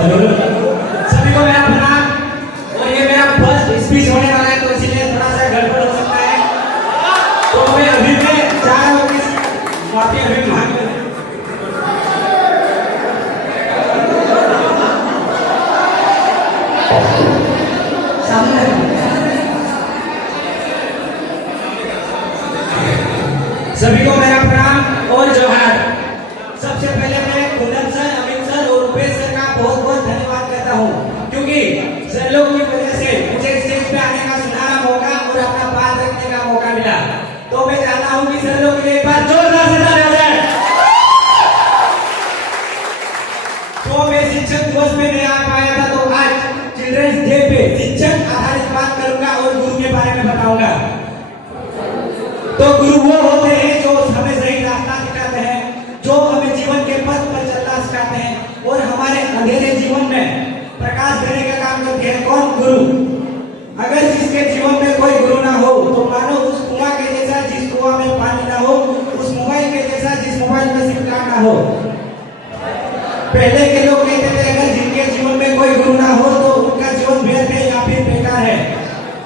सभी को मेरा प्रणाम। और ये मेरा फर्स्ट स्पीच होने वाला है, तो इसीलिए थोड़ा सा गड़बड़ हो सकता है। तो मैं अभी में जा रहा हूँ कि माफी अभी मांग लें। सभी को मेरा प्रणाम और जोहार। सबसे पहले मैं कुंदन सर, अमित सर और रुपेश सर का बहुत बहुत धन्यवाद करता हूँ, क्योंकि सर लोग की वजह से मुझे स्टेज पे आने का सुनहरा मौका और अपना बात रखने का मौका मिला। तो मैं चाहता हूँ कि सर लोग के लिए एक बार जोरदार से ताली हो जाए। तो मैं शिक्षक दिवस में नहीं आ पाया था, तो आज चिल्ड्रंस डे पे शिक्षक आधारित बात करूंगा और गुरु के बारे में बताऊंगा। तो गुरु वो होते हैं जो हमें सही रास्ता दिखाते हैं, जो हमें जीवन के पथ पर चलना सिखाते हैं और हमारे अंधेरे जीवन में प्रकाश देने का काम करते हैं। कौन? गुरु। अगर जिसके जीवन में कोई गुरु ना हो तो मानो उस कुआं के जैसा जिस कुआं में पानी ना हो, उस मोबाइल के जैसा जिस मोबाइल में सिम कार्ड ना हो। पहले के लोग कहते थे अगर जिनके जीवन में कोई गुरु ना हो तो उनका जीवन व्यर्थ है या फिर बेकार है।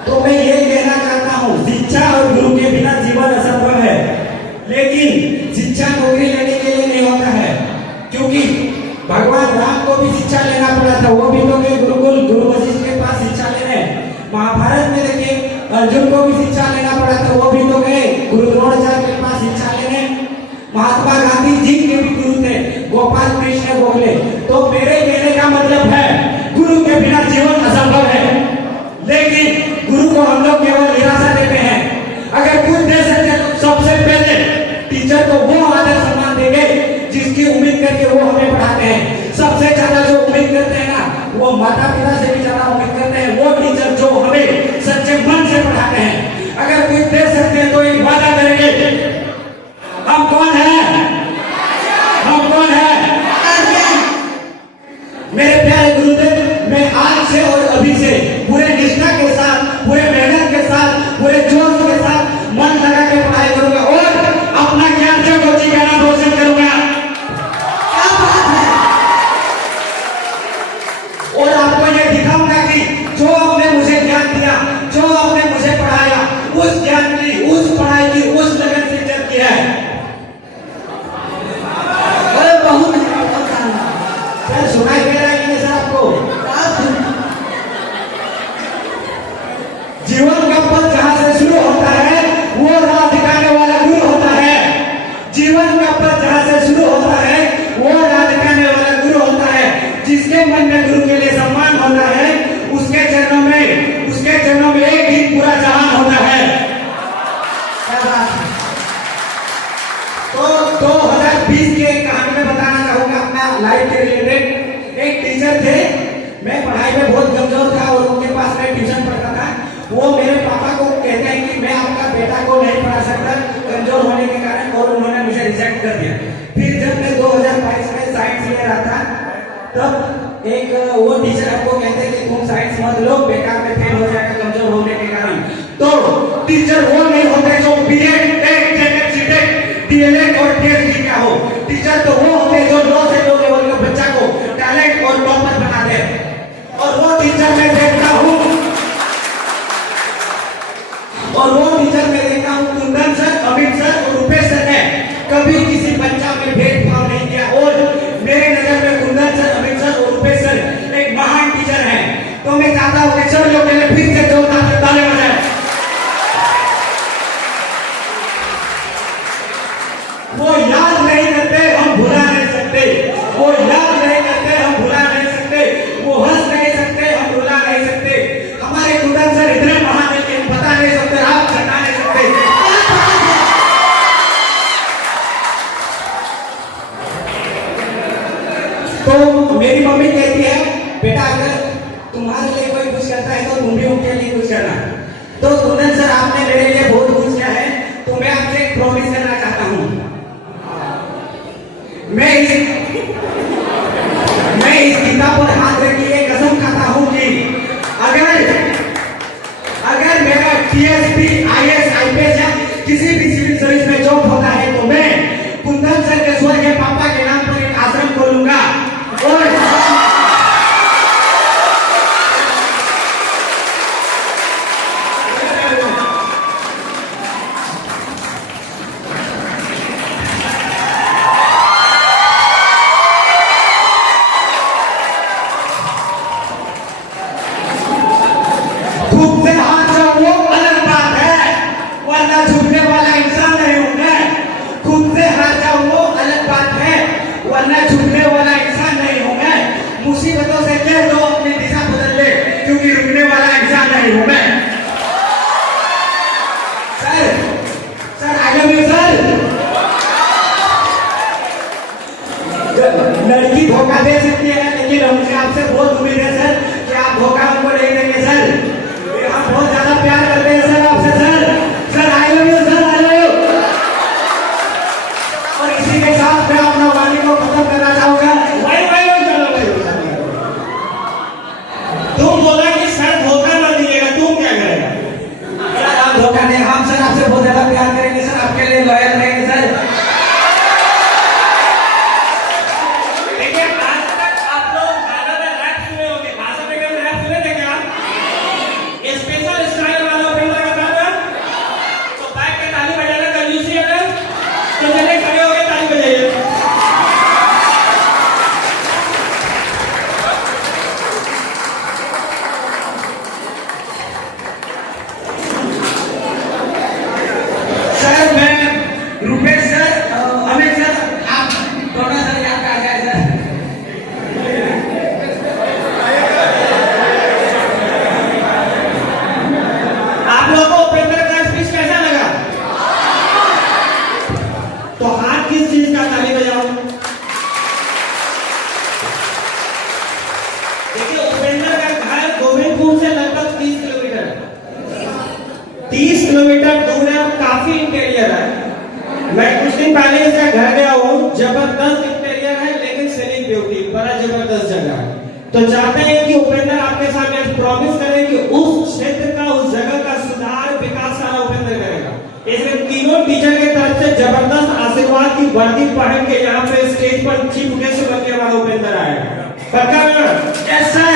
तो मैं ये कहना चाहता हूँ, शिक्षा और गुरु के बिना जीवन असंभव है। लेकिन शिक्षा नौकरी लेने के लिए नहीं होता है, क्योंकि भगवान राम को भी शिक्षा लेना पड़ा था। वो भी तो गए गुरुकुल, गुरु वशिष्ठ के पास शिक्षा लेने। महाभारत में देखिए अर्जुन को भी शिक्षा लेना पड़ा था, वो भी तो गए गुरु द्रोणाचार्य के पास शिक्षा लेने। महात्मा गांधी जी के भी गुरु थे, गोपाल कृष्ण गोखले। तो मेरे कहने का मतलब है गुरु के बिना जीवन असंभव है। लेकिन गुरु को हम लोग केवल निराशा देते हैं। अगर कुछ दे सकते तो सबसे पहले टीचर को वो आदर सम्मान देंगे जिसकी उम्मीद करके वो हमें पढ़ाते हैं। सबसे ज्यादा जो उम्मीद करते हैं ना, वो माता पिता से भी ज्यादा उम्मीद करते हैं वो टीचर जो हमें सच्चे मन से पढ़ाते हैं। अगर कुछ दे सकते हैं तो एक वादा करेंगे, हम कौन है? हम कौन है? मेरे प्यारे गुरुदेव, मैं आज से और अभी से पूरे निष्ठा के साथ, पूरे मेहनत के साथ, पूरे जोश के साथ मन लगा के पढ़ाई करूंगा और अपना ज्ञान से कोची का नाम रोशन करूंगा। क्या बात है? और आपको ये दिखाऊंगा कि जो आपने मुझे ज्ञान दिया, जो आपने मुझे पढ़ाया, उस ज्ञान की, उस पढ़ाई की, उस लगन से इज्जत की है। बहुत सर सुनाई दे रहा है कि नहीं सर आपको? जीवन का पथ जहां से शुरू होता है वो राह दिखाने वाला गुरु होता है। जीवन का पथ जहां से शुरू होता है वो राह दिखाने वाला गुरु होता है। जिसके मन में गुरु के लिए सम्मान होता है उसके चरणों में एक ही पूरा जहान होता है। तो 2020 की एक कहानी में बताना चाहूंगा अपना लाइफ के रिलेटेड। एक टीचर थे, मैं पढ़ाई में बहुत कमजोर था और उनके पास मैं ट्यूशन पढ़ता था। वो मेरे पापा को कहते हैं कि मैं आपका बेटा को नहीं पढ़ा सकता कमजोर होने के कारण, और उन्होंने मुझे रिजेक्ट कर दिया। फिर जब मैं 2022 में साइंस ले रहा था तब एक वो टीचर हमको कहते हैं कि तुम साइंस मत लो, बेकार में फेल हो जाएगा कमजोर होने के कारण। तो टीचर वो नहीं होते जो बीएड, टेक, जेटेक, सीटेक, डीएलएड और पीएचडी का हो। टीचर तो वो होते जो 9 से 2 लेवल के बच्चा को टैलेंट और टॉपर बना दे। और वो टीचर मैं देखता हूँ, कुंदन सर, अमित सर और रुपेश सर ने कभी किसी बच्चा में भेदभाव नहीं किया। और मेरे नजर में कुंदन सर, अमित सर और रुपेश सर एक महान टीचर हैं। तो मैं चाहता हूँ कि सर लोग पहले फिर से जोरदार से ताली बजाएं। वो याद नहीं करते, हम भुला नहीं सकते। वो याद नहीं करते, हम भुला नहीं सकते। वो हंस नहीं सकते, हम भुला नहीं सकते। हमारे कुंदन सर इतने महान है कि हम बता नहीं सकते, आप घटा नहीं सकते। तो मेरी मम्मी कहती है, बेटा अगर तुम्हारे लिए कोई कुछ करता है तो तुम भी उनके लिए कुछ करना। तो कुंदन सर आपने मेरे लिए बहुत कुछ किया है, तो मैं आपसे एक प्रॉमिस करना चाहता हूँ। मैं इस किताब पर हाथ रख के कसम खाता हूँ कि अगर मेरा टीएसपी, आईएएस, आईपीएस या किसी भी सिविल सर्विस में जॉब होता है तो मैं कुंदन सर के स्वर्गीय पापा के नाम पर एक आश्रम खोलूंगा। और आपसे बहुत उम्मीद है सर कि आप धोखा हमको नहीं देंगे सर। हम बहुत ज्यादा प्यार करते हैं सर आपसे sir. Sir I love you sir, I love you. और इसी के साथ मैं अपना वाणी को खत्म करना चाहूंगा। तुम बोला कि सर धोखा मत दीजिएगा, तुम क्या करेगा? सर हम धोखा नहीं, हम सर आपसे बहुत ज्यादा प्यार करेंगे सर, आपके लिए लॉयल रहेंगे सर। देखिए आज तक आप लोग ज्यादातर रैप सुने होंगे, भाषा में कभी रैप सुने थे क्या? स्पेशल स्टाइल वाला ओपनर का था तो बैठ के ताली बजाना कंजूसी है ना? तो चलिए खड़े हो गए, ताली बजाइए। सर मैं रुपेश सर, अमित सर, आप दोनों सर यहाँ पे आ जाए सर। आप लोगों को उपेंद्र का स्पीच कैसा लगा? तो हाथ किस चीज का ताली बजाओ? देखिए उपेंद्र का घर गोविंदपुर से लगभग 30 किलोमीटर है। 30 किलोमीटर दूर है, काफी इंटीरियर है। मैं कुछ दिन पहले इसका घर गया हूँ, जबरदस्त इंटीरियर है, लेकिन सेलिंग ब्यूटी, बड़ा जबरदस्त जगह है। तो चाहते हैं कि उपेंद्र आपके सामने प्रॉमिस करें कि उस क्षेत्र का, उस जगह का सुधार विकास सारा उपेंद्र करेगा। इसमें तीनों टीचर के तरफ से जबरदस्त आशीर्वाद की वर्दी पहन के यहाँ पे स्टेज पर चीफ गेस्ट बनने वाला उपेंद्र आएगा। पक्का ना? Yes sir.